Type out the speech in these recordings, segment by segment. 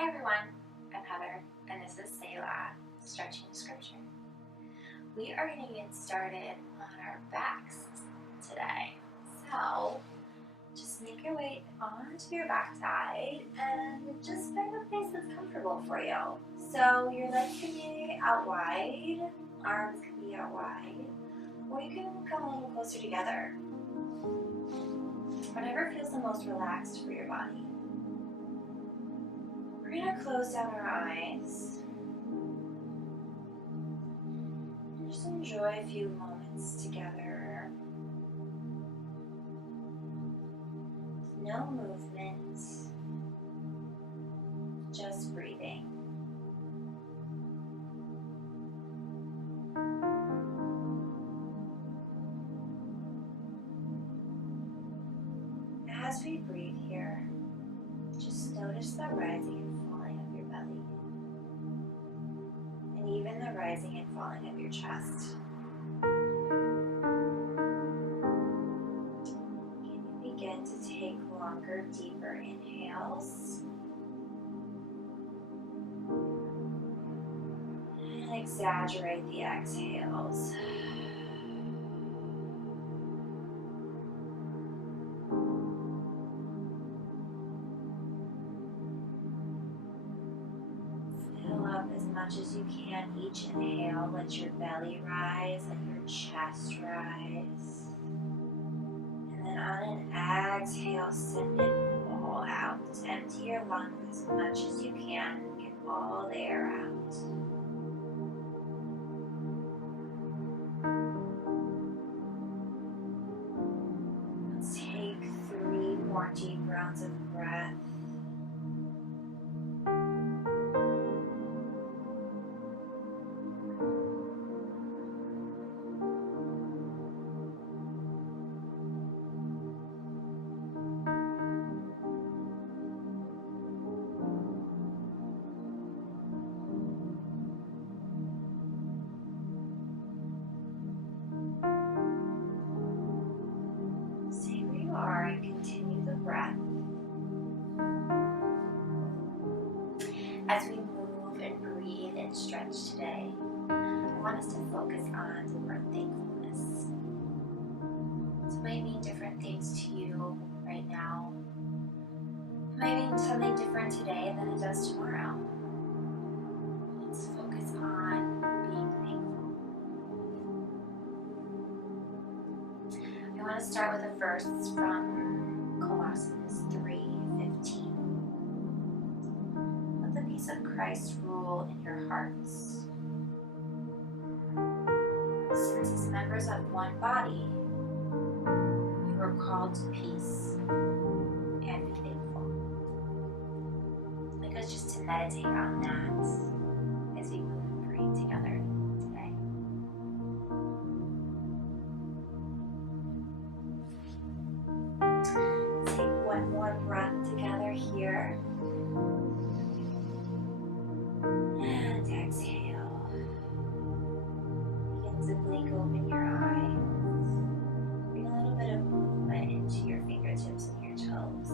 Hi everyone, I'm Heather, and this is Selah, Stretching Scripture. We are going to get started on our backs today. So, just make your way onto your back side and just find a place that's comfortable for you. So, your legs can be out wide, arms can be out wide, or you can come a little closer together. Whatever feels the most relaxed for your body. We're going to close down our eyes and just enjoy a few moments together. No movement, just breathing. As we breathe here, just notice the rising and falling of your belly, and even the rising and falling of your chest. Can you begin to take longer, deeper inhales, and exaggerate the exhales. As much as you can each inhale. Let your belly rise, let your chest rise. And then on an exhale, send it all out. Empty your lungs as much as you can. Get all the air out. Let's take 3 more deep rounds of breath. And continue the breath. As we move and breathe and stretch today, I want us to focus on the word thankfulness. This might mean different things to you right now. It might mean something different today than it does tomorrow. Let's focus on being thankful. I want to start with a verse from Colossians 3:15. Let the peace of Christ rule in your hearts. Since as members of one body, you were called to peace and be thankful. I'd like us just to meditate on that as we move and breathe together today. Take one more breath together here. And exhale. Begin to blink open your eyes. Bring a little bit of movement into your fingertips and your toes.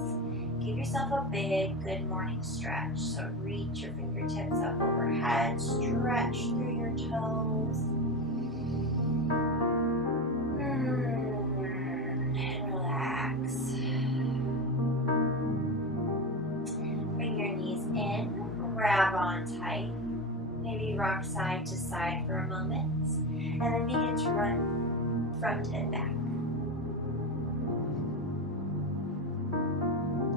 Give yourself a big good morning stretch. So reach your fingertips up overhead. Stretch through your toes. And relax. Bring your knees in. Grab on tight. Maybe rock side to side for a moment. And then begin to run front and back.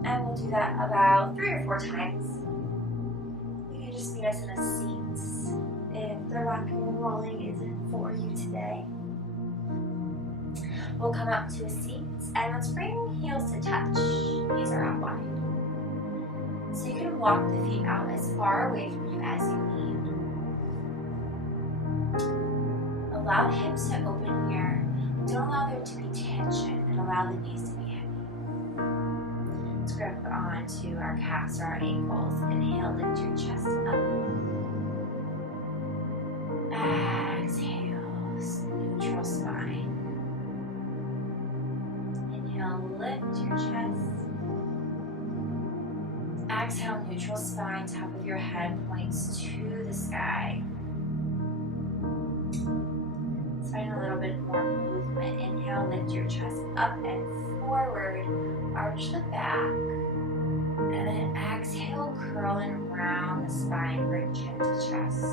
And we'll do that about 3 or 4 times. You can just meet us in a seat if the rocking and rolling isn't for you today. We'll come up to a seat and let's bring heels to touch. Knees are out wide. So you can walk the feet out as far away from you as you need. Allow the hips to open here. Don't allow there to be tension and allow the knees to be heavy. Let's grab onto our calves or our ankles. Inhale, lift your chest up. Exhale, neutral spine. Inhale, lift your chest. Exhale, neutral spine, top of your head points to the sky. Let's find a little bit more movement. Inhale, lift your chest up and forward, arch the back. And then exhale, curl and round the spine, bring chin to chest.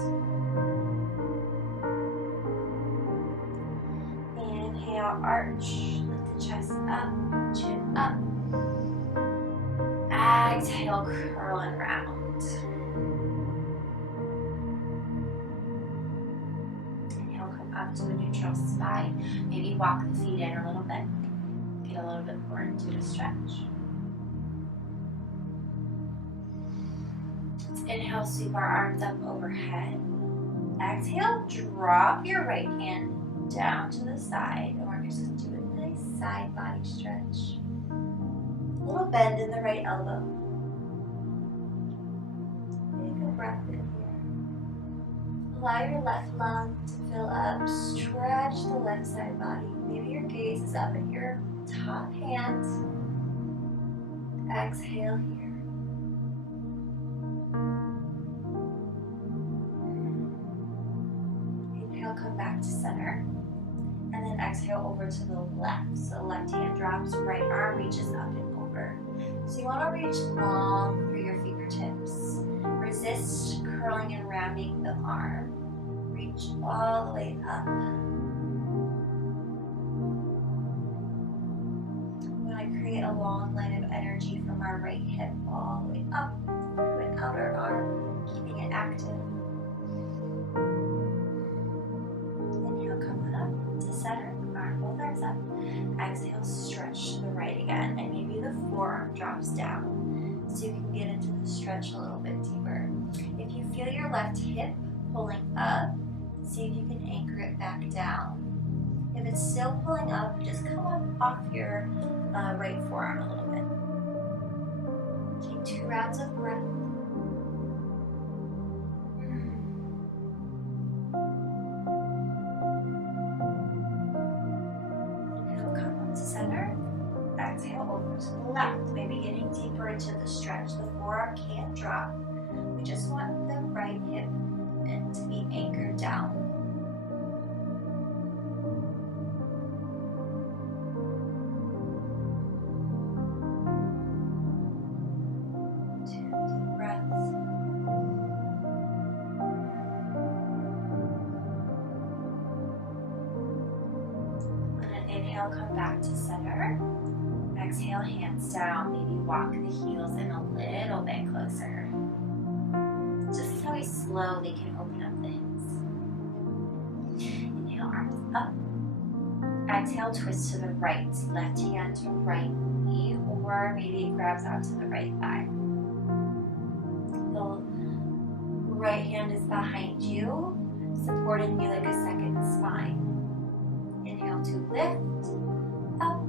Inhale, arch, lift the chest up, chin up. Exhale, curl and round. Inhale, come up to a neutral spine. Maybe walk the feet in a little bit. Get a little bit more into the stretch. Let's inhale, sweep our arms up overhead. Exhale, drop your right hand down to the side. And we're just going to do a nice side body stretch. A little bend in the right elbow. Take a breath in here. Allow your left lung to fill up. Stretch the left side body. Maybe your gaze is up at your top hand. Exhale here. Inhale, come back to center. And then exhale over to the left. So left hand drops, right arm reaches up and over. So you want to reach long through your fingertips. Resist curling and rounding the arm. Reach all the way up. We want to create a long line of energy from our right hip all the way up through an outer arm, keeping it active. Inhale, come up to center. Both arms up. Exhale, stretch to the right again, and maybe the forearm drops down so you can get into the stretch a little bit deeper. If you feel your left hip pulling up, see if you can anchor it back down. If it's still pulling up, just come up off your right forearm a little bit. Take 2 rounds of breath. Exhale over to the left, maybe getting deeper into the stretch. The forearm can't drop. We just want the right hip to be anchored down. 2 deep breaths. And then inhale, come back to center. Exhale, hands down. Maybe walk the heels in a little bit closer. Just so we slowly can open up the hips. Inhale, arms up. Exhale, twist to the right. Left hand to right knee, or maybe it grabs onto the right thigh. The right hand is behind you, supporting you like a second spine. Inhale to lift, up.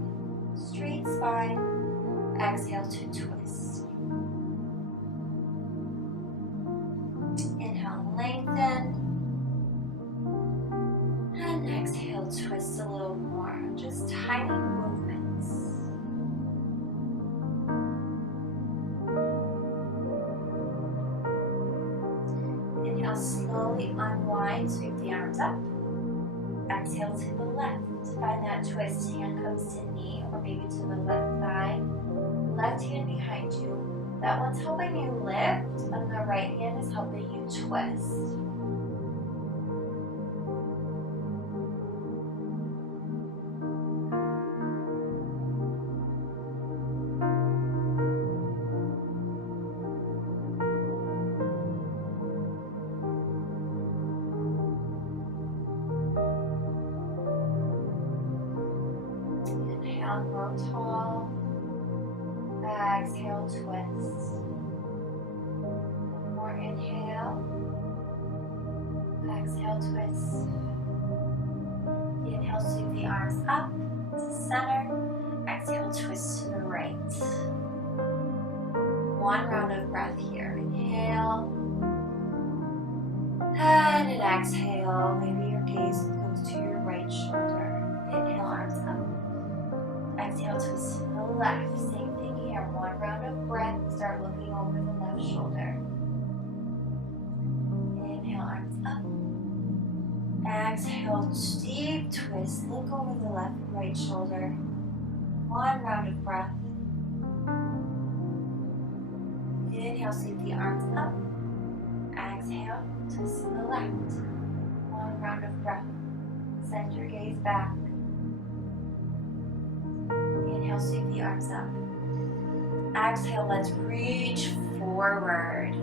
Straight spine. Exhale to twist. Inhale, lengthen. And exhale, twist a little more. Just tiny movements. Inhale, slowly unwind, sweep the arms up. Exhale to the left. Find that twist. Hand comes to knee, or maybe to the left thigh. Left hand behind you. That one's helping you lift, and the right hand is helping you twist. Inhale, grow tall. Exhale, twist. One more inhale. Exhale, twist. Inhale, sweep the arms up to center. Exhale, twist to the right. One round of breath here. Inhale. And an exhale. Maybe your gaze goes to your right shoulder. Inhale, arms up. Exhale, twist to the left. Same thing here. One round of breath, start looking over the left shoulder. Inhale, arms up. Exhale, deep twist. Look over the left and right shoulder. One round of breath. Inhale, sweep the arms up. Exhale, twist to the left. One round of breath. Send your gaze back. Inhale, sweep the arms up. Exhale, let's reach forward.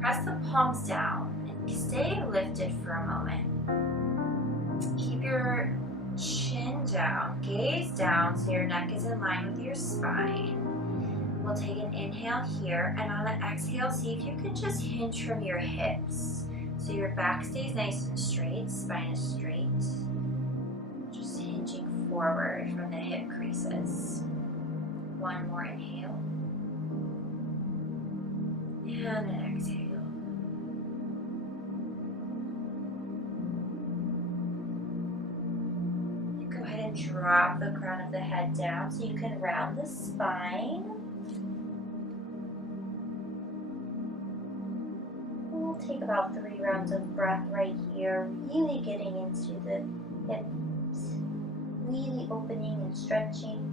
Press the palms down and stay lifted for a moment. Keep your chin down, gaze down so your neck is in line with your spine. We'll take an inhale here, and on an exhale, see if you can just hinge from your hips. So your back stays nice and straight, spine is straight. Just hinging forward from the hip creases. One more inhale. And an exhale. Go ahead and drop the crown of the head down so you can round the spine. We'll take about 3 rounds of breath right here, really getting into the hips, really opening and stretching.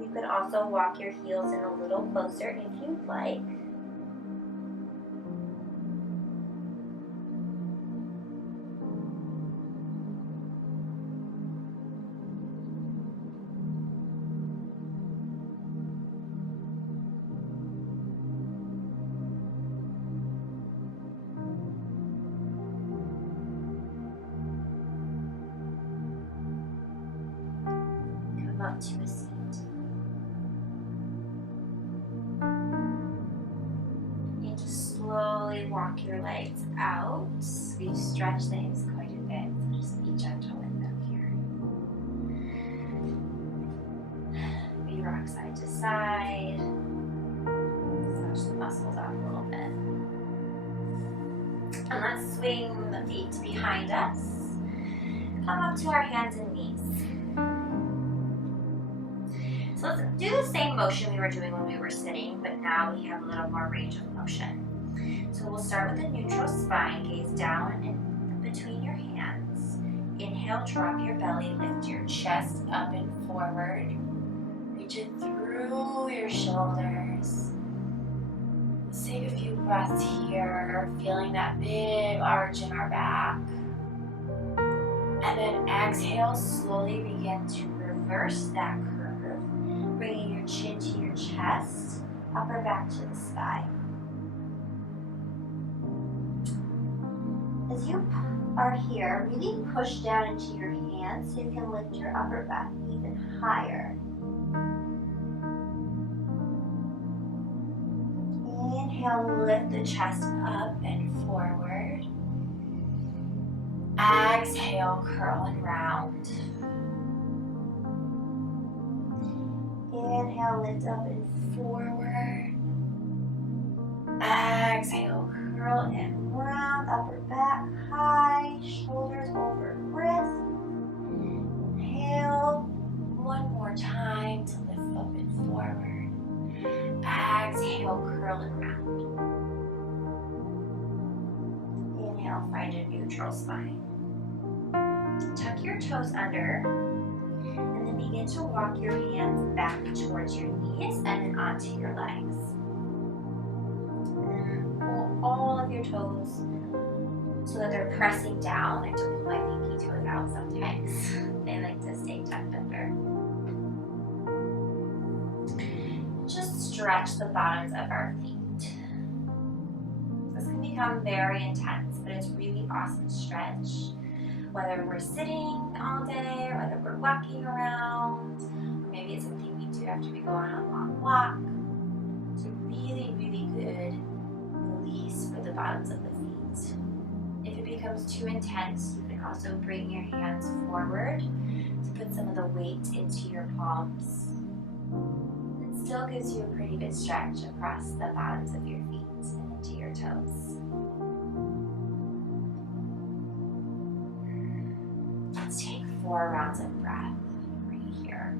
You can also walk your heels in a little closer if you'd like. Up to a seat. And just slowly walk your legs out. We've stretched the hips quite a bit, so just be gentle with them here. We rock side to side. Stretch the muscles out a little bit. And let's swing the feet behind us. Come up to our hands and knees. So let's do the same motion we were doing when we were sitting, but now we have a little more range of motion. So we'll start with a neutral spine, gaze down and between your hands. Inhale, drop your belly, lift your chest up and forward. Reach it through your shoulders. Let's take a few breaths here, feeling that big arch in our back. And then exhale, slowly begin to reverse that curve. Bringing your chin to your chest, upper back to the sky. As you are here, really push down into your hands so you can lift your upper back even higher. Inhale, lift the chest up and forward. Exhale, curl and round. Inhale, lift up and forward. Exhale, curl and round. Upper back high, shoulders over wrist. Inhale, one more time to lift up and forward. Exhale, curl and round. Inhale, find a neutral spine. Tuck your toes under. And then begin to walk your hands back towards your knees and then onto your legs. And pull all of your toes so that they're pressing down. I have to pull my pinky toes out sometimes. They like to stay tucked under. Just stretch the bottoms of our feet. This can become very intense, but it's really awesome stretch. Whether we're sitting all day, or whether we're walking around, or maybe it's something we do after we go on a long walk. It's a really, really good release for the bottoms of the feet. If it becomes too intense, you can also bring your hands forward to put some of the weight into your palms. It still gives you a pretty good stretch across the bottoms of your feet and into your toes. Let's take 4 rounds of breath right here.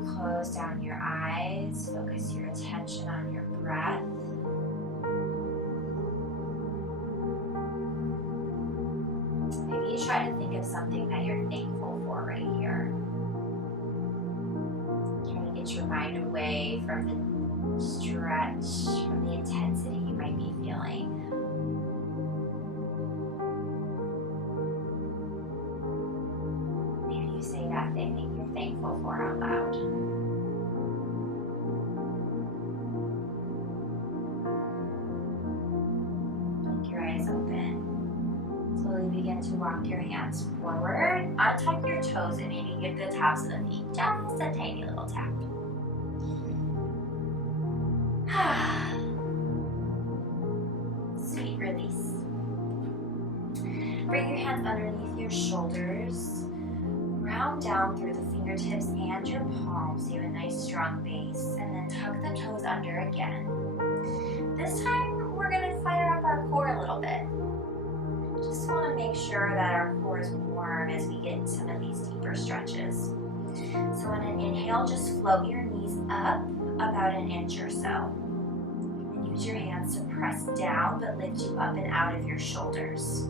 you close down your eyes, focus your attention on your breath. Maybe you try to think of something that you're thankful for right here. Try to get your mind away from the stretch, from the intensity you might be feeling. Maybe you say that thing that you're thankful for out loud. Keep your eyes open. Slowly begin to walk your hands forward. Untuck your toes and maybe give the tops of the feet just a tiny little tap. Sweet release. Bring your hands underneath your shoulders. Round down through the fingertips and your palms so you have a nice strong base. And then tuck the toes under again. This time we're going to fire up our core a little bit. Just want to make sure that our core is warm as we get into some of these deeper stretches. So on an inhale, just float your knees up about an inch or so. And use your hands to press down but lift you up and out of your shoulders.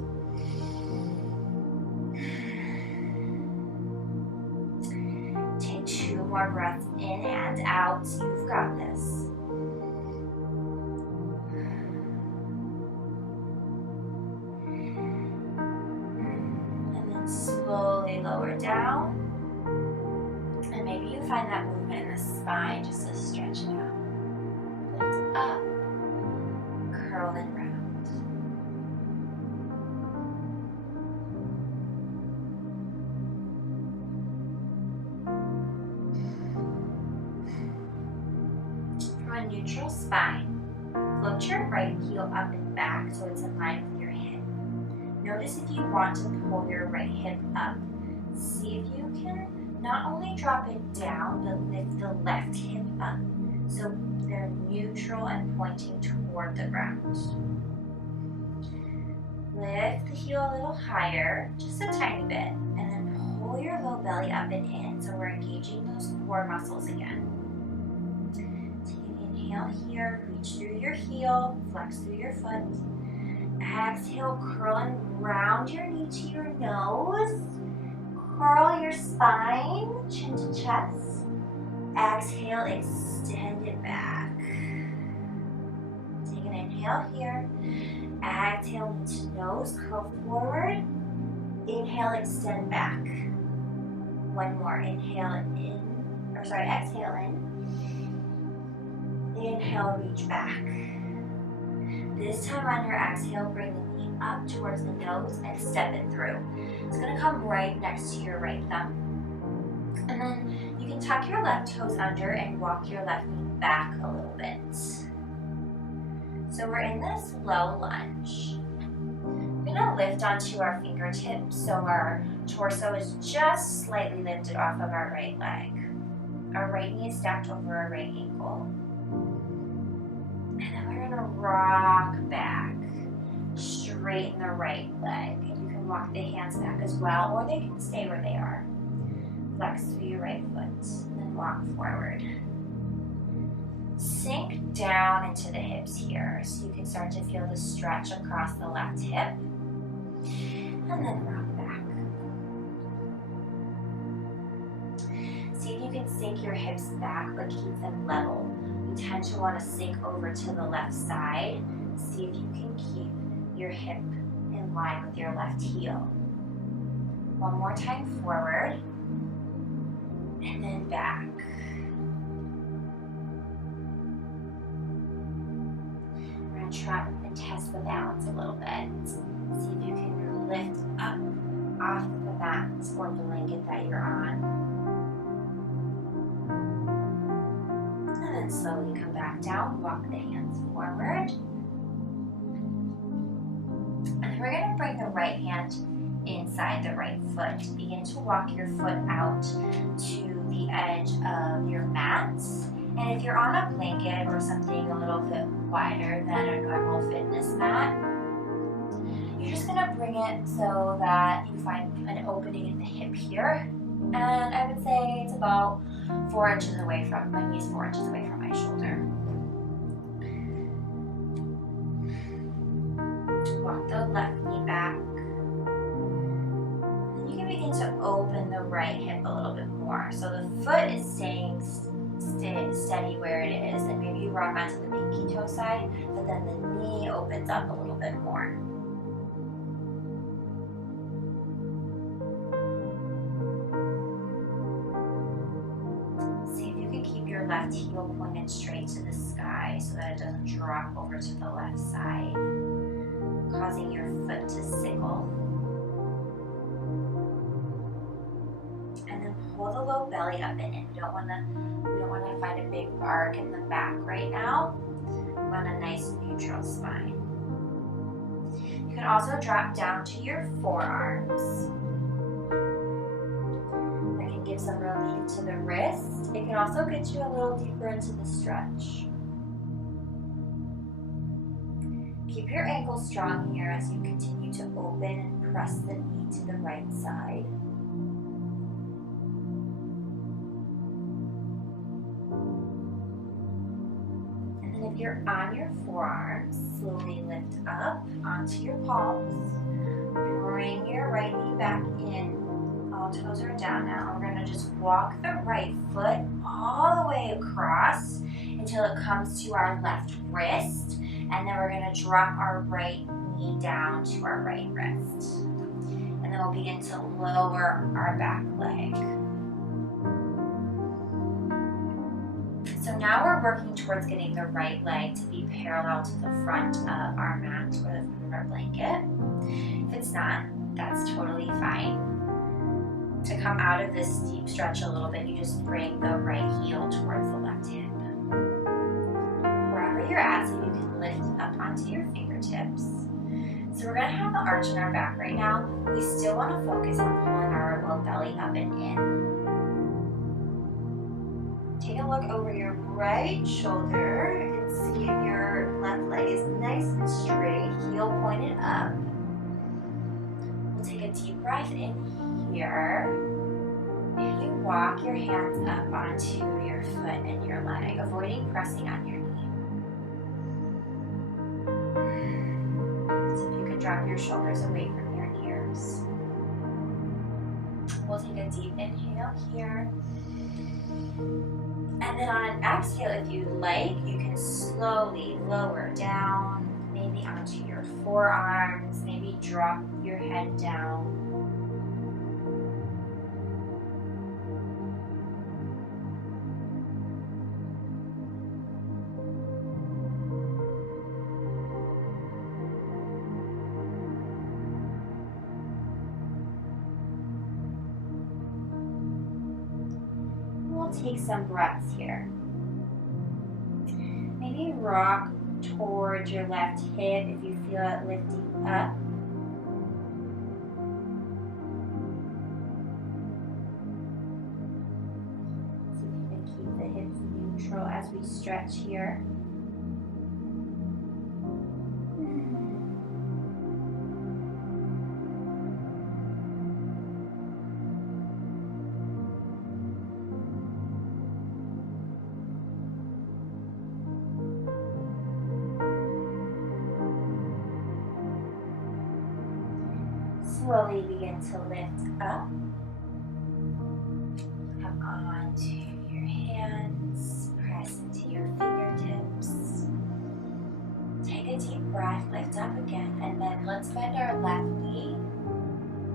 Take 2 more breaths in and out. You've got this. Slowly lower down, and maybe you find that movement in the spine just to stretch it out. Lift up, curl and round. From a neutral spine, float your right heel up and back so it's in line with your hip. Notice if you want to pull your right hip up. See if you can not only drop it down, but lift the left hip up. So they're neutral and pointing toward the ground. Lift the heel a little higher, just a tiny bit, and then pull your low belly up and in. So we're engaging those core muscles again. Take an inhale here, reach through your heel, flex through your foot. Exhale, curl and round your knee to your nose. Curl your spine, chin to chest. Exhale, extend it back. Take an inhale here. Exhale, knee to nose, curl forward. Inhale, extend back. One more, inhale in, exhale in. Inhale, reach back. This time on your exhale, bring the knee up towards the nose and step it through. It's going to come right next to your right thumb. And then you can tuck your left toes under and walk your left knee back a little bit. So we're in this low lunge. We're going to lift onto our fingertips so our torso is just slightly lifted off of our right leg. Our right knee is stacked over our right ankle. And then we're going to rock back, straighten the right leg. And you can walk the hands back as well, or they can stay where they are. Flex through your right foot, and then walk forward. Sink down into the hips here, so you can start to feel the stretch across the left hip. And then rock back. See if you can sink your hips back, but keep them level. You tend to want to sink over to the left side. See if you can keep your hip in line with your left heel. One more time forward, and then back. We're going to try and test the balance a little bit. See if you can lift up off the mat or blanket that you're on. And then slowly come back down, walk the hands forward. And we're going to bring the right hand inside the right foot. Begin to walk your foot out to the edge of your mat. And if you're on a blanket or something a little bit wider than a normal fitness mat, you're just going to bring it so that you find an opening in the hip here. And I would say it's about 4 inches away from, my knee's 4 inches away from my shoulder. Walk the left knee back. And you can begin to open the right hip a little bit more. So the foot is staying steady where it is, and maybe you rock onto the pinky toe side, but then the knee opens up a little bit more. See if you can keep your left heel pointed straight to the sky so that it doesn't drop over to the left side, causing your foot to sickle. And then pull the low belly up and in. We don't want to find a big arc in the back right now. We want a nice neutral spine. You can also drop down to your forearms. That can give some relief to the wrist. It can also get you a little deeper into the stretch. Keep your ankles strong here as you continue to open and press the knee to the right side. And then if you're on your forearms, slowly lift up onto your palms. Bring your right knee back in. All toes are down now. We're going to just walk the right foot all the way across until it comes to our left wrist. And then we're going to drop our right knee down to our right wrist. And then we'll begin to lower our back leg. So now we're working towards getting the right leg to be parallel to the front of our mat or the front of our blanket. If it's not, that's totally fine. To come out of this deep stretch a little bit, you just bring the right heel towards the left hip. Wherever you're at, so you can lift up onto your fingertips. So we're going to have the arch in our back right now. We still want to focus on pulling our low belly up and in. Take a look over your right shoulder and see if your left leg is nice and straight, heel pointed up. We'll take a deep breath in here. And you walk your hands up onto your foot and your leg, avoiding pressing on your knee. So if you can drop your shoulders away from your ears. We'll take a deep inhale here. And then on an exhale, if you like, you can slowly lower down, maybe onto your forearms, maybe drop your head down. Take some breaths here. Maybe rock towards your left hip if you feel it lifting up. See if you can keep the hips neutral as we stretch here. Slowly begin to lift up. Come on to your hands, press into your fingertips. Take a deep breath, lift up again, and then let's bend our left knee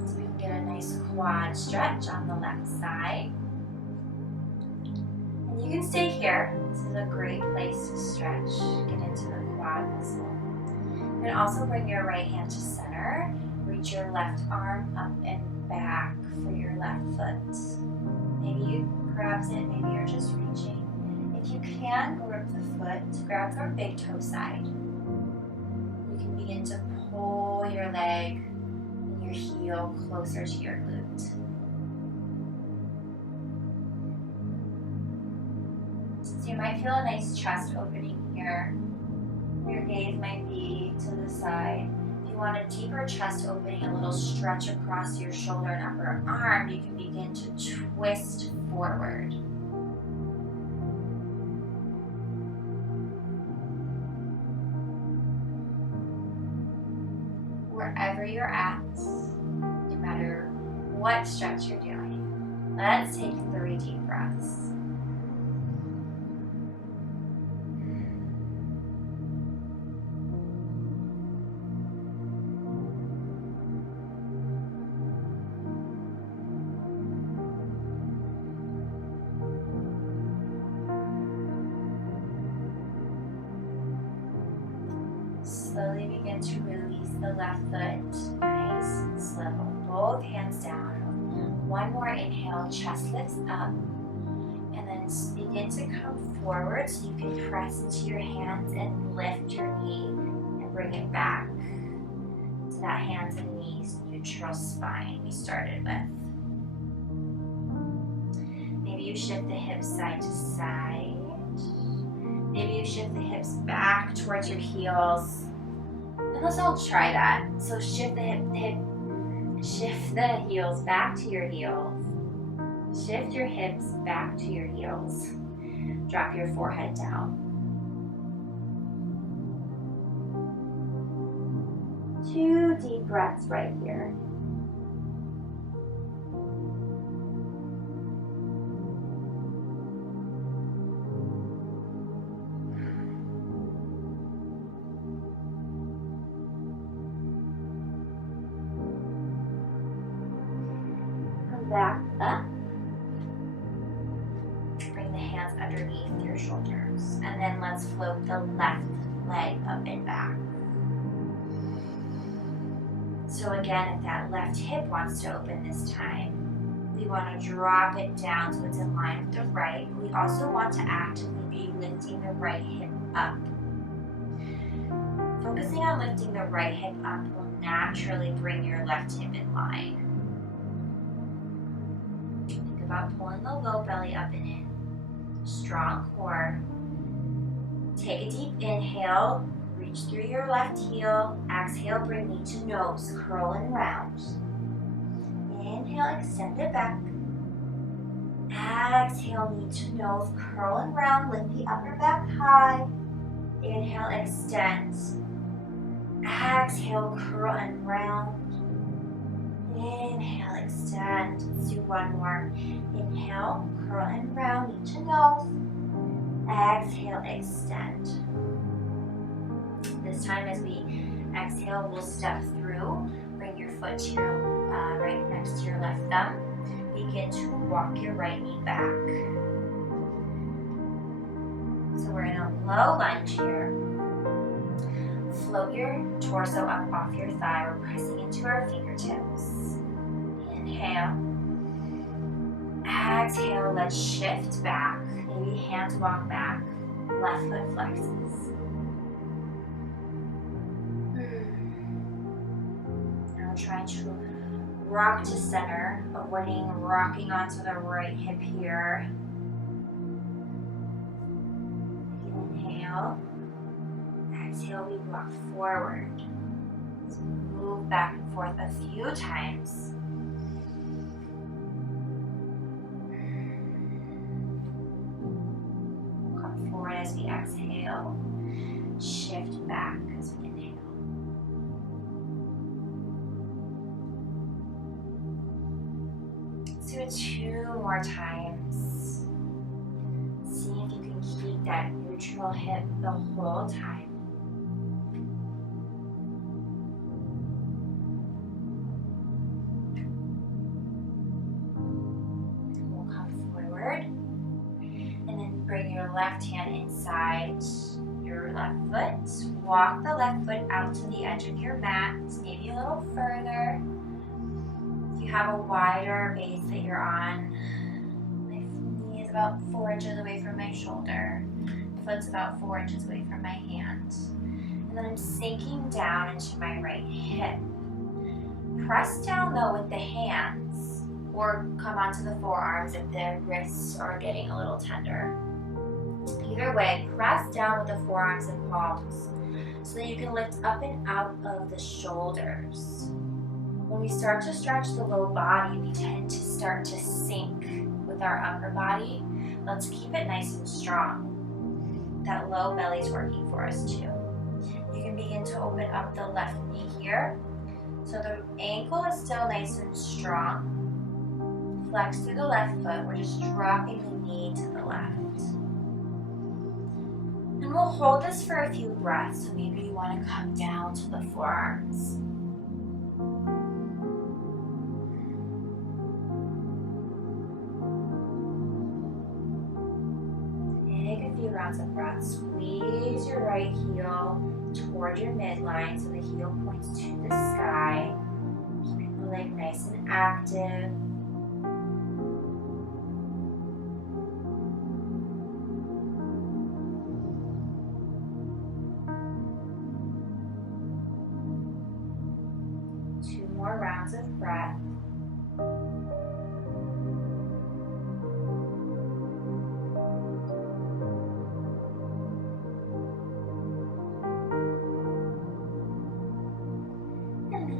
so we can get a nice quad stretch on the left side. And you can stay here. This is a great place to stretch, get into the quad muscle. You can also bring your right hand to center. Reach your left arm up and back for your left foot. Maybe you grabs it, maybe you're just reaching. If you can, grip the foot, grab your big toe side. You can begin to pull your leg and your heel closer to your glute. So you might feel a nice chest opening here. Your gaze might be to the side. If you want a deeper chest opening, a little stretch across your shoulder and upper arm, you can begin to twist forward. wherever you're at, no matter what stretch you're doing. Let's take 3 deep breaths. Slowly begin to release the left foot, nice and slow. Both hands down. One more inhale, chest lifts up. And then begin to come forward so you can press into your hands and lift your knee and bring it back to that hands and knees neutral spine we started with. Maybe you shift the hips side to side. Maybe you shift the hips back towards your heels. And let's all try that. So shift the heels back to your heels. Shift your hips back to your heels. Drop your forehead down. 2 deep breaths right here. Back up. Bring the hands underneath your shoulders. And then let's float the left leg up and back. So again, if that left hip wants to open this time, we want to drop it down so it's in line with the right. We also want to actively be lifting the right hip up. Focusing on lifting the right hip up will naturally bring your left hip in line. About pulling the low belly up and in. Strong core. Take a deep inhale. Reach through your left heel. Exhale, bring knee to nose. Curl and round. Inhale, extend it back. Exhale, knee to nose. Curl and round. Lift the upper back high. Inhale, extend. Exhale, curl and round. Inhale, extend. Let's do one more. Inhale, curl and round, knee to nose. Exhale, extend. This time as we exhale, we'll step through. Bring your foot to your right next to your left thumb. Begin to walk your right knee back. So we're in a low lunge here. Float your torso up off your thigh. We're pressing into our fingertips. Inhale. Exhale, let's shift back. Maybe hands walk back. Left foot flexes. Now we're trying to rock to center, avoiding rocking onto the right hip here. Inhale. Exhale, we walk forward. So move back and forth a few times. Come forward as we exhale. Shift back as we inhale. Let's do it 2 more times. See if you can keep that neutral hip the whole time. Bring your left hand inside your left foot. Walk the left foot out to the edge of your mat, maybe a little further. If you have a wider base that you're on, my knee is about 4 inches away from my shoulder. Foot's about 4 inches away from my hand. And then I'm sinking down into my right hip. Press down though with the hands, or come onto the forearms if the wrists are getting a little tender. Either way, press down with the forearms and palms so that you can lift up and out of the shoulders. When we start to stretch the low body, we tend to start to sink with our upper body. Let's keep it nice and strong. That low belly is working for us too. You can begin to open up the left knee here. So the ankle is still nice and strong. Flex through the left foot. We're just dropping the knee to the left. And we'll hold this for a few breaths. So maybe you want to come down to the forearms. Take a few rounds of breath. Squeeze your right heel toward your midline so the heel points to the sky. Keeping the leg nice and active. Two more rounds of breath.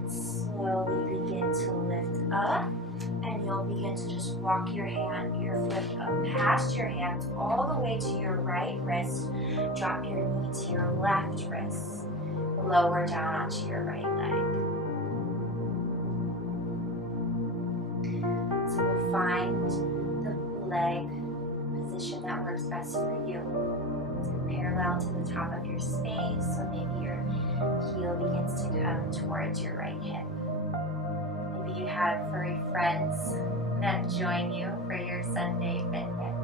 Slowly begin to lift up, and you'll begin to just walk your foot up past your hands all the way to your right wrist. Drop your knee to your left wrist. Lower down onto your right leg. So we'll find the leg position that works best for you. So parallel to the top of your space, so maybe your heel begins to come towards your right hip. Maybe you have furry friends that join you for your Sunday fitness.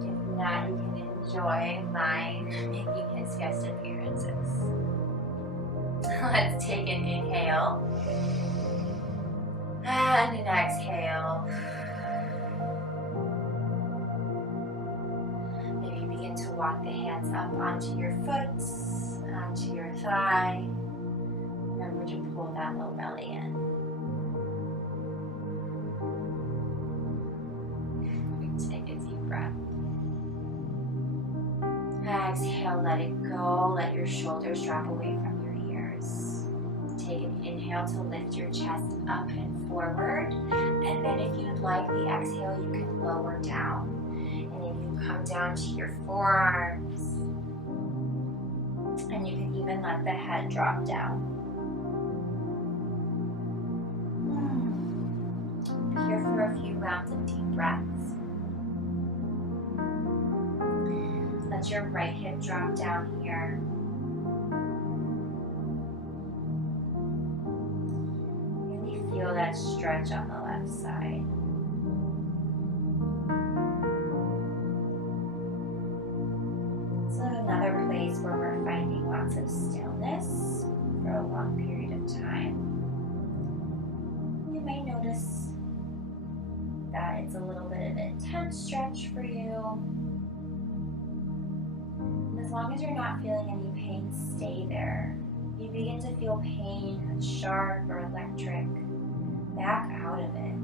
If not, you can enjoy mine making his guest appearances. Let's take an inhale and an exhale. Maybe begin to walk the hands up onto your foot, onto your thigh. Remember to pull that low belly in. Take a deep breath. Exhale, let it go. Let your shoulders drop away from your ears. Take an inhale to lift your chest up and forward. And then if you'd like the exhale, you can lower down. And then you come down to your forearms. And you can even let the head drop down. Here for a few rounds of deep breaths. Let your right hip drop down here. Really feel that stretch on the left side. So another place where we're finding lots of stillness for a long period of time. You may notice that it's a little bit of an intense stretch for you. As long as you're not feeling any pain, stay there. You begin to feel pain that's sharp or electric, back out of it.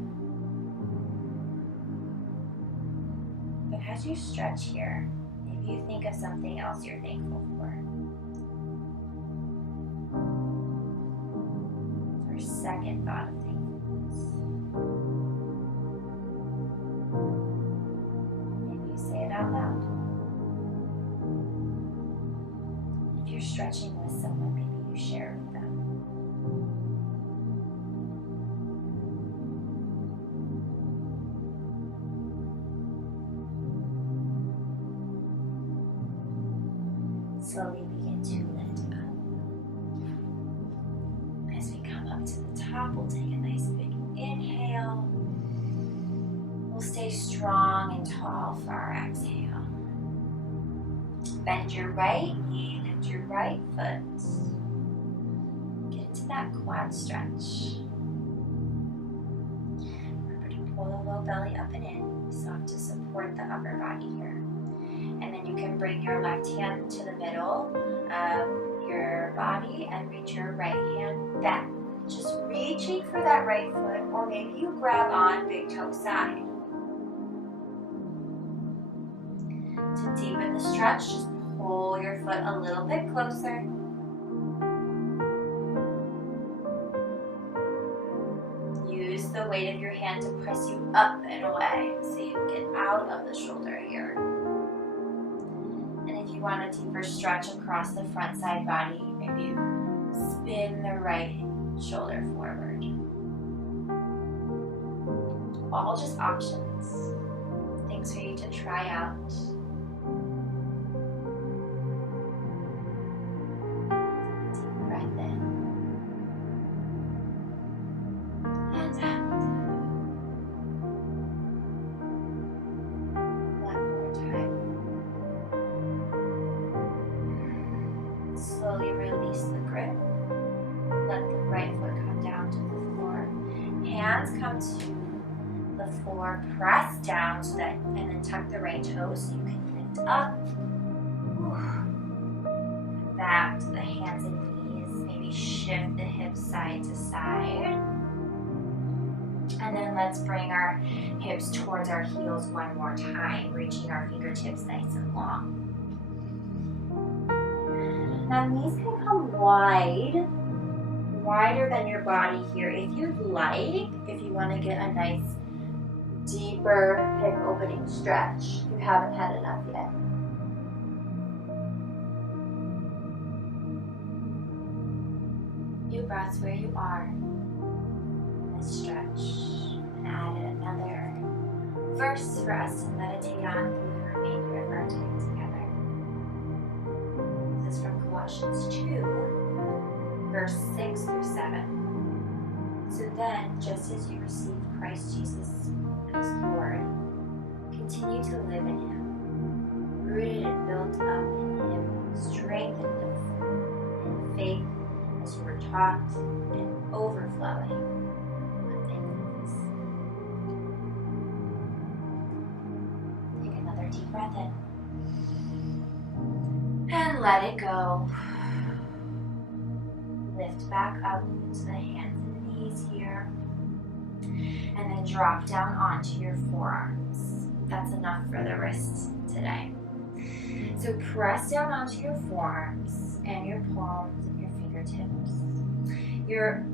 But as you stretch here, maybe you think of something else you're thankful for. Or second thought of thankfulness. Maybe you say it out loud. If you're stretching with someone, maybe you share with them. Slowly begin to lift up. As we come up to the top, we'll take a nice big inhale. We'll stay strong and tall for our exhale. Bend your right knee, lift your right foot. Get into that quad stretch. Remember to pull the low belly up and in. Soft to support the upper body here. And then you can bring your left hand to the middle of your body and reach your right hand back. Just reaching for that right foot, or maybe you grab on big toe side. To deepen the stretch, just pull your foot a little bit closer. Use the weight of your hand to press you up and away so you get out of the shoulder here. And if you want a deeper stretch across the front side body, maybe you spin the right shoulder forward. All just options, things for you to try out. Deep breath in and out. One more time. Slowly release the grip. Let the right foot come down to the floor. Hands come to the floor. Press down so that, and then tuck the right toes so you can lift up. Come back to the hands and knees. Maybe shift the hips side to side. And then let's bring our hips towards our heels one more time, reaching our fingertips nice and long. Now knees can come wide, wider than your body here. If you'd like, if you want to get a nice deeper hip opening stretch, you haven't had enough yet. Few breaths where you are. Let's stretch and add another verse for us to meditate on through the remainder of our time together. This is from Colossians 2, verse 6 through 7. So then, just as you received Christ Jesus as Lord, continue to live in Him, rooted and built up in Him, strengthened in faith as you were taught, and overflowing with thankfulness. Take another deep breath in. And let it go. Lift back up into the hands and knees here. And then drop down onto your forearms. That's enough for the wrists today. So press down onto your forearms and your palms and your fingertips. Your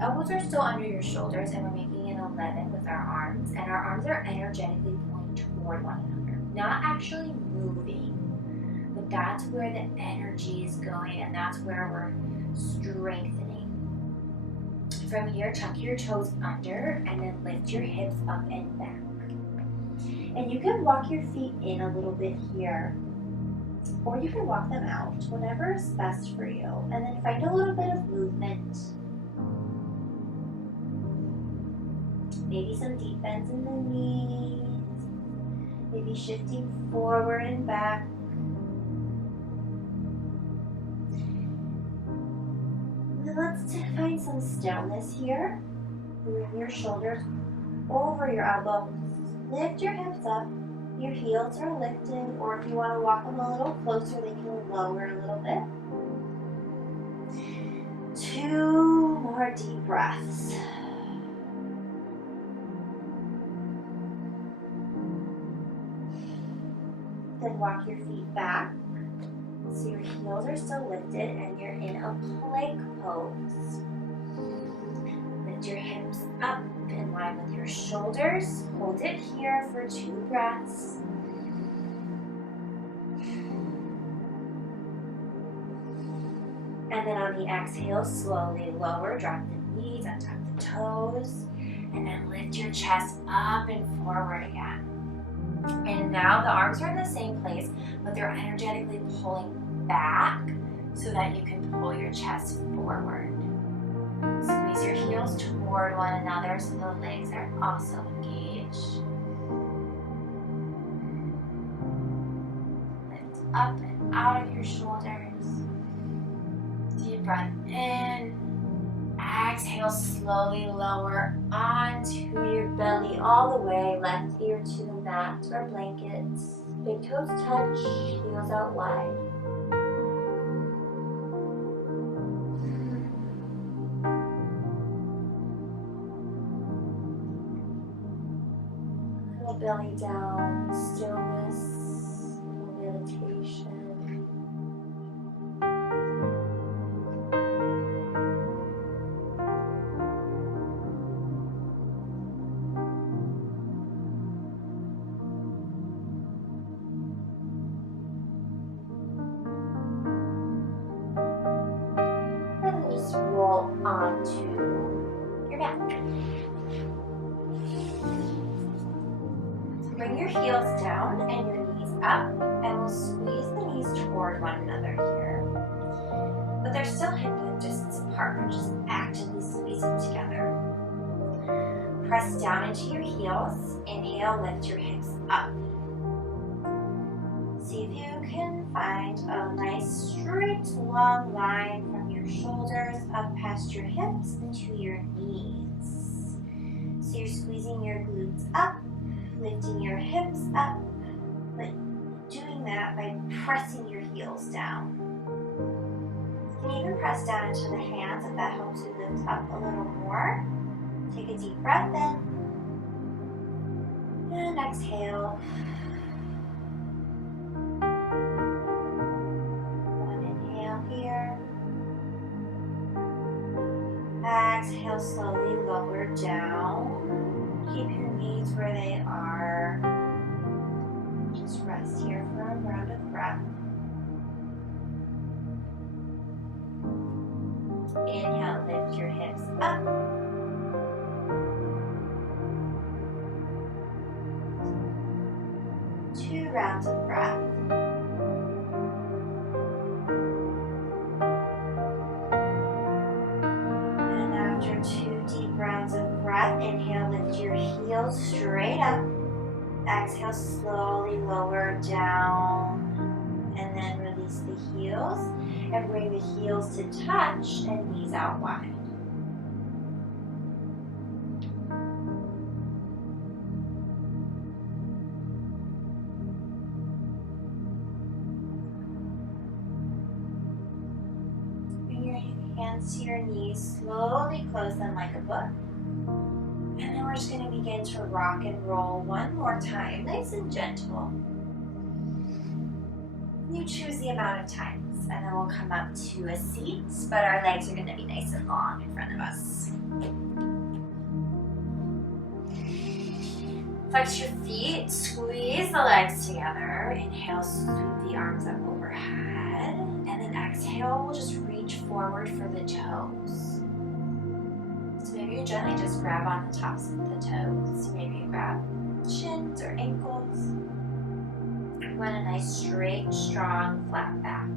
elbows are still under your shoulders, and we're making an 11 with our arms. And our arms are energetically pulling toward one another. Not actually moving, but that's where the energy is going, and that's where we're strengthening. From here, tuck your toes under and then lift your hips up and back. And you can walk your feet in a little bit here, or you can walk them out, whatever is best for you. And then find a little bit of movement. Maybe some deep bends in the knees. Maybe shifting forward and back. Let's find some stillness here. Bring your shoulders over your elbows. Lift your hips up. Your heels are lifted, or if you want to walk them a little closer, they can lower a little bit. 2 more deep breaths. Then walk your feet back. So your heels are still lifted and you're in a plank pose. Lift your hips up in line with your shoulders. Hold it here for 2 breaths. And then on the exhale, slowly lower, drop the knees, untuck the toes, and then lift your chest up and forward again. And now the arms are in the same place, but they're energetically pulling back so that you can pull your chest forward. Squeeze your heels toward one another so the legs are also engaged. Lift up and out of your shoulders. Deep breath in. Exhale, slowly lower onto your belly all the way. Left ear to the mat or blankets. Big toes touch, heels out wide. Little belly down, stillness, little meditation. Bring your heels down and your knees up, and we'll squeeze the knees toward one another here. But they're still hip distance apart. We're just actively squeezing together. Press down into your heels. Inhale, lift your hips up. See if you can find a nice straight long line from your shoulders up past your hips to your knees. So you're squeezing your glutes up, lifting your hips up, but doing that by pressing your heels down. You can even press down into the hands if that helps you lift up a little more. Take a deep breath in and exhale. One inhale here. Exhale, slowly lower down. Keep your knees where they are. Just rest here for a round of breath. Inhale, lift your hips up. Two rounds of breath. And after two deep rounds of breath, inhale, lift your heels straight up. Exhale, slowly lower down. And then release the heels. And bring the heels to touch and knees out wide. Bring your hands to your knees, slowly close them like a book. And then we're just going to begin to rock and roll one more time, nice and gentle. You choose the amount of times, and then we'll come up to a seat, but our legs are going to be nice and long in front of us. Flex your feet, squeeze the legs together. Inhale, sweep the arms up overhead. And then exhale, we'll just reach forward for the toes. So maybe you gently just grab on the tops of the toes. Maybe you grab shins or ankles. We want a nice, straight, strong, flat back.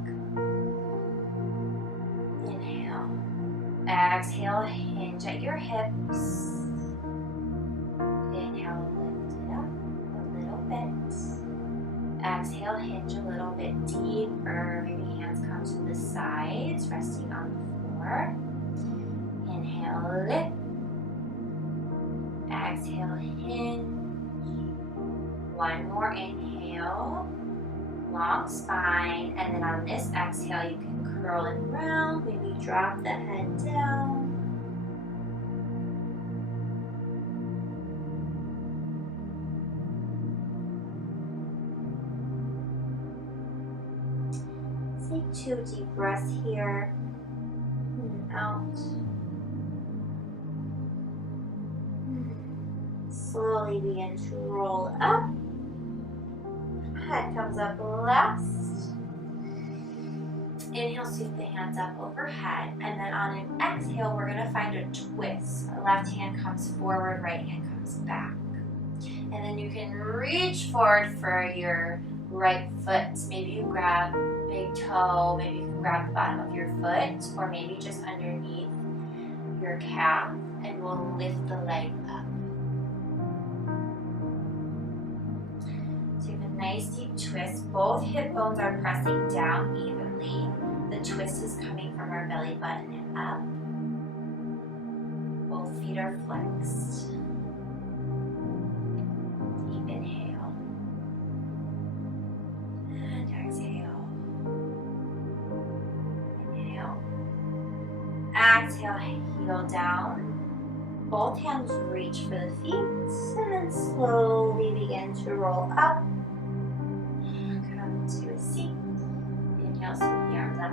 Inhale. Exhale, hinge at your hips. Inhale, lift it up a little bit. Exhale, hinge a little bit deeper. Maybe hands come to the sides, resting on the floor. Inhale, lift. Exhale, hinge. One more inhale. Long spine. And then on this exhale, you can curl and round. Maybe drop the head down. Take two deep breaths here. And out. Slowly begin to roll up. Head comes up last. Inhale, sweep the hands up overhead. And then on an exhale, we're going to find a twist. Our left hand comes forward, right hand comes back. And then you can reach forward for your right foot. Maybe you grab big toe, maybe you can grab the bottom of your foot, or maybe just underneath your calf, and we'll lift the leg up. Take a nice deep twist. Both hip bones are pressing down evenly. The twist is coming from our belly button and up. Both feet are flexed. Deep inhale. And exhale. Inhale. Exhale, heel down. Both hands reach for the feet, and then slowly begin to roll up. Come to a seat. Inhale, sweep the arms up.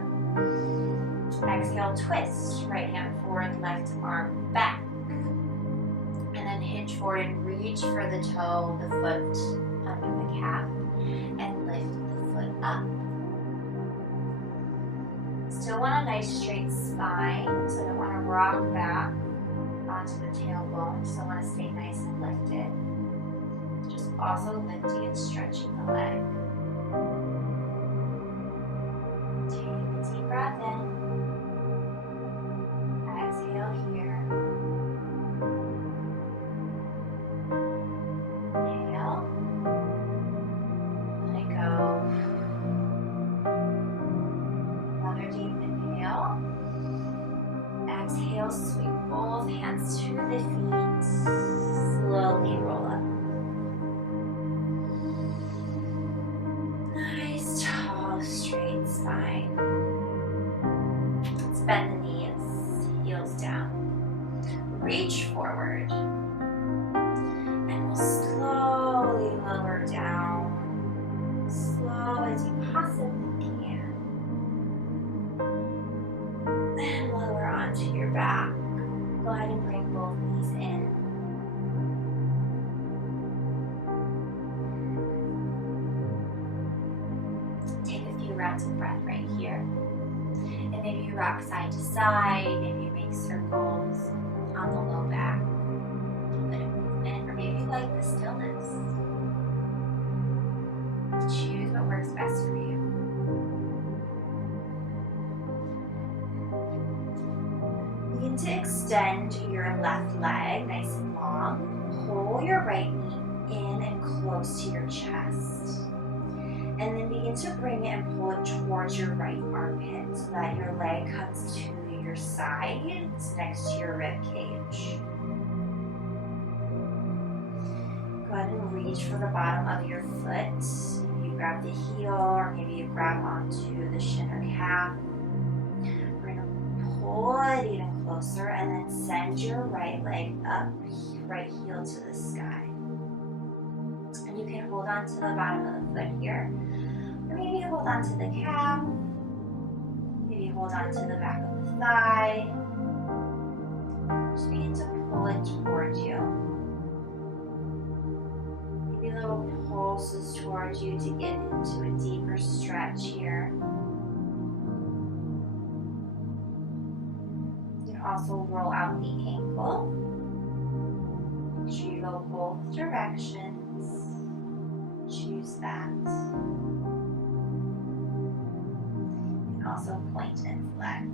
Exhale, twist. Right hand forward, left arm back. And then hinge forward and reach for the toe, the foot under the calf, and lift the foot up. Still want a nice straight spine, so I don't want to rock back onto the tailbone. Still want to stay nice and lifted. Just also lifting and stretching the leg. Take a deep breath in. Exhale here. Inhale. Let it go. Another deep inhale. Exhale, swing both hands to the feet. Slowly roll up. Nice, tall, straight spine. Let's bend the knees, heels down. Reach forward. And we'll slowly lower down. Slow as you possibly can. And lower onto your back. Go ahead and bring both knees in. Take a few rounds of breath right here. And maybe you rock side to side, maybe you make circles on the low back. A bit of movement, or maybe you like the stillness. Choose what works best for you. Begin to extend your left leg nice and long. Pull your right knee in and close to your chest. And then begin to bring it and pull it towards your right armpit so that your leg comes to your side. It's next to your rib cage. Go ahead and reach for the bottom of your foot. Maybe you grab the heel, or maybe you grab onto the shin or calf. We're going to pull it even closer and then send your right leg up, right heel to the sky. And you can hold on to the bottom of the foot here. Or maybe hold on to the calf. Maybe hold on to the back of the thigh. Just begin to pull it towards you. Maybe little pulses towards you to get into a deeper stretch here. You can also roll out the ankle. Make sure you go both directions. Choose that. Also point and flex.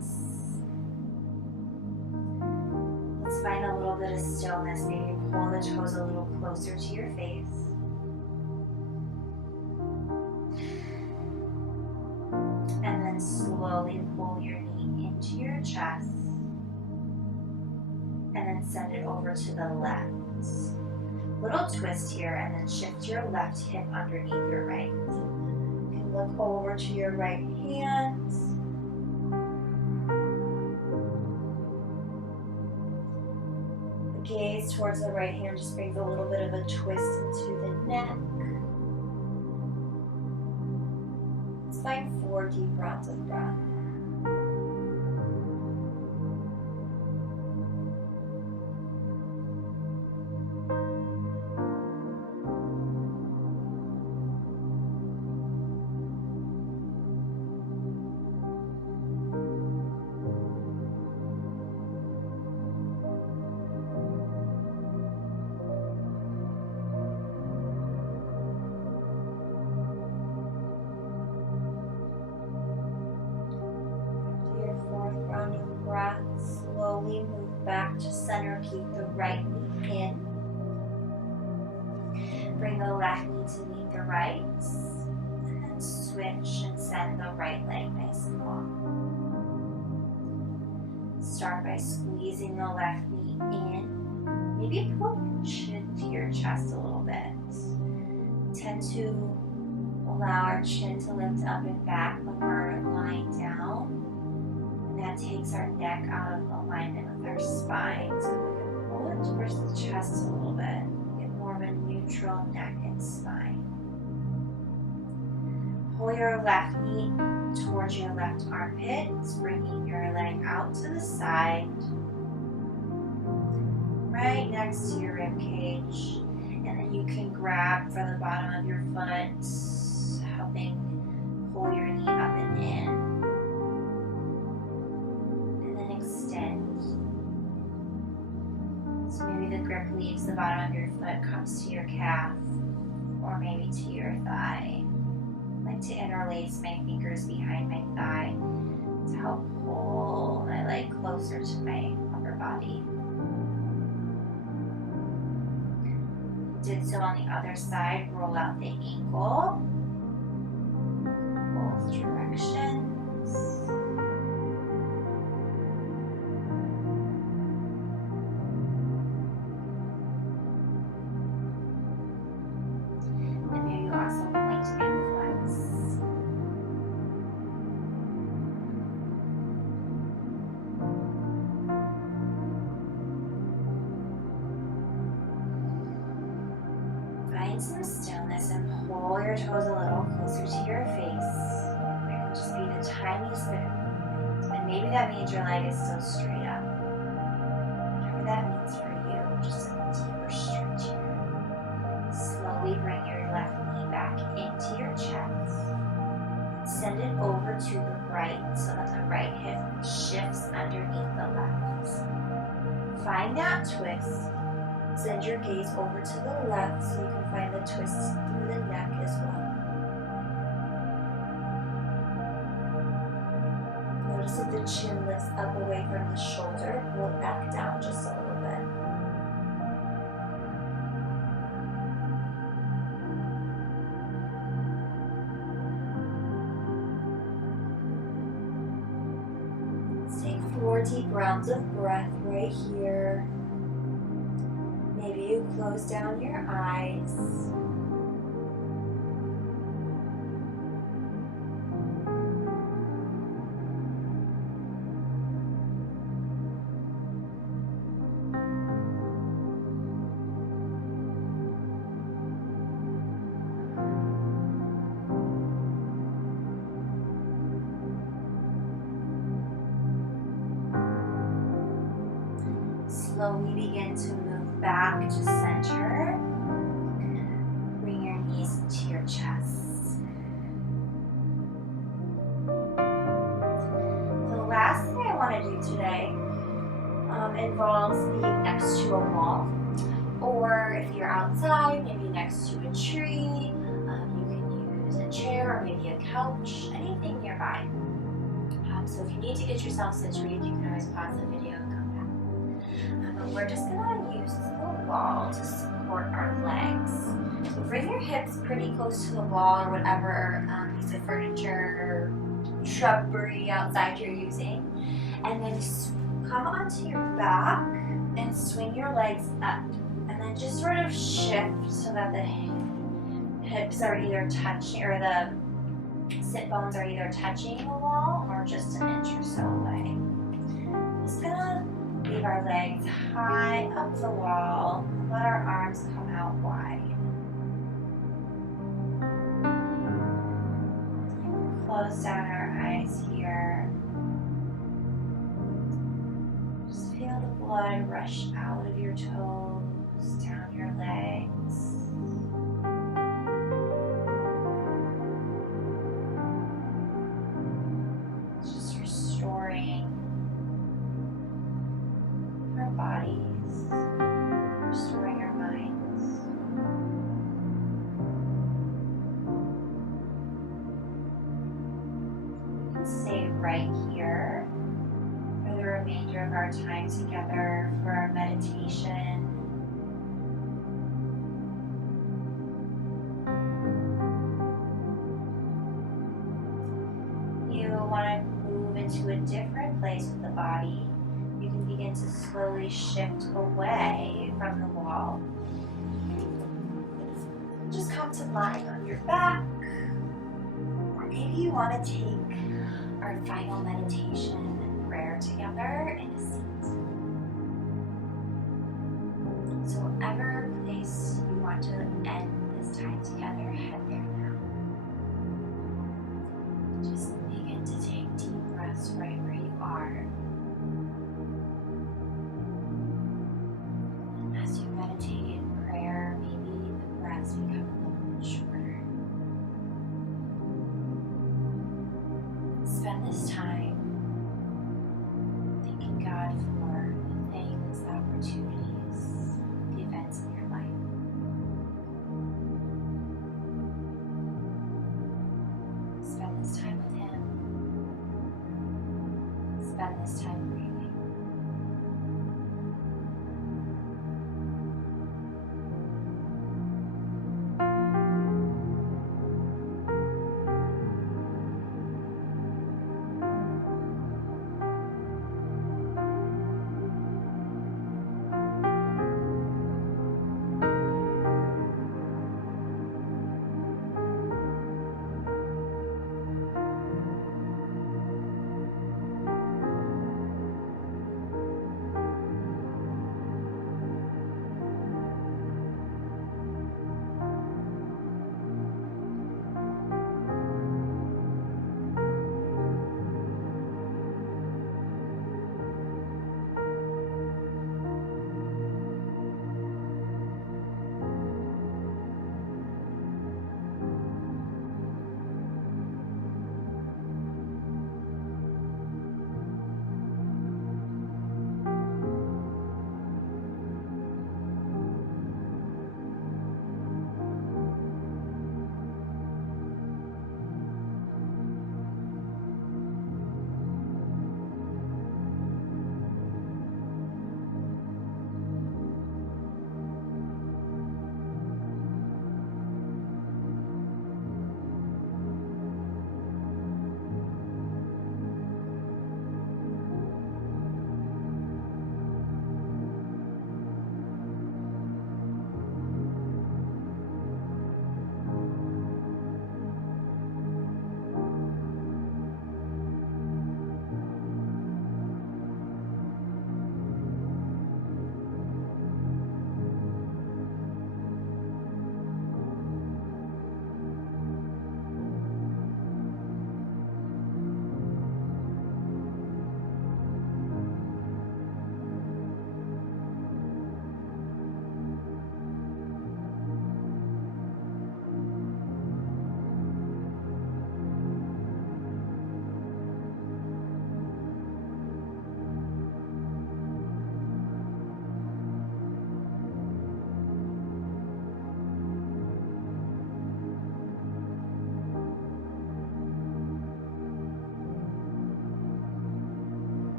Let's find a little bit of stillness. Maybe pull the toes a little closer to your face. And then slowly pull your knee into your chest. And then send it over to the left. Little twist here, and then shift your left hip underneath your right. Look over to your right hand. The gaze towards the right hand just brings a little bit of a twist into the neck. Let's find 4 deep rounds of breath. Breath. Slowly move back to center. Keep the right knee in. Bring the left knee to meet the right. And then switch and send the right leg nice and long. Start by squeezing the left knee in. Maybe pull your chin to your chest a little bit. Tend to allow our chin to lift up and back when we're lying down. That takes our neck out of alignment with our spine, so we can pull it towards the chest a little bit, get more of a neutral neck and spine. Pull your left knee towards your left armpit, bringing your leg out to the side, right next to your rib cage, and then you can grab for the bottom of your foot, helping pull your knee up and in. Extend. So maybe the grip leaves the bottom of your foot, comes to your calf. or maybe to your thigh. I like to interlace my fingers behind my thigh to help pull my leg closer to my upper body. Did so on the other side. Roll out the ankle, both directions. And maybe also point and flex. Find some stillness and pull your toes a little closer to your face. It can just be the tiniest bit of movement. And maybe that means your leg is still straight up. Whatever that means for you, just a deeper stretch here. Slowly bring your left knee back into your chest. Send it over to the right so that the right hip shifts underneath the left. Find that twist. Send your gaze over to the left so you can find the twists through the neck as well. Notice if the chin lifts up away from the shoulder, pull it back down just a little bit. Let's take 4 deep rounds of breath right here. Maybe you close down your eyes. Slowly begin to move back to center. Bring your knees into your chest. The last thing I want to do today involves being next to a wall, or if you're outside, maybe next to a tree. You can use a chair or maybe a couch, anything nearby. So if you need to get yourself situated, you can always pause the video and come back. But we're just going to use the wall to support our legs. So bring your hips pretty close to the wall or whatever piece of furniture, shrubbery outside you're using. And then come onto your back and swing your legs up. And then just sort of shift so that the hips are either touching, or the sit bones are either touching the wall or just an inch or so away. Just gonna leave our legs high up the wall. Let our arms come out wide. Close down our eyes here. Just feel the blood rush out of your toes, down your legs. Just restoring our bodies, restoring our minds. We can stay right here for the remainder of our time together for our meditation. You want to move into a different place with the body. You can begin to slowly shift away from the wall. Just come to lying on your back. Or maybe you want to take our final meditation and prayer together in a seat. So whatever place you want to end this time together, head there now. Just begin to take deep breaths right where you are. And as you meditate in prayer, maybe the breaths become a little bit shorter. Spend this time thanking God for the things, the opportunities, the events in your life. spend this time with Him. Spend this time breathing.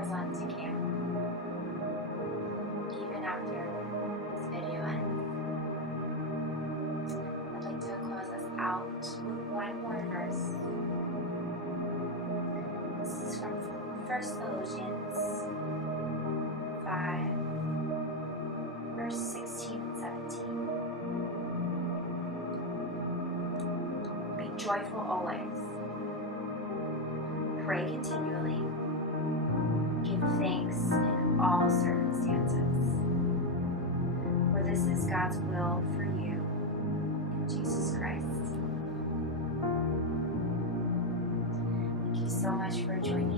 As long as you can. Even after this video ends, I'd like to close us out with one more verse. This is from 1 Colossians 5, verse 16 and 17. Be joyful always. Pray continually. Give thanks in all circumstances, for this is God's will for you in Jesus Christ. Thank you so much for joining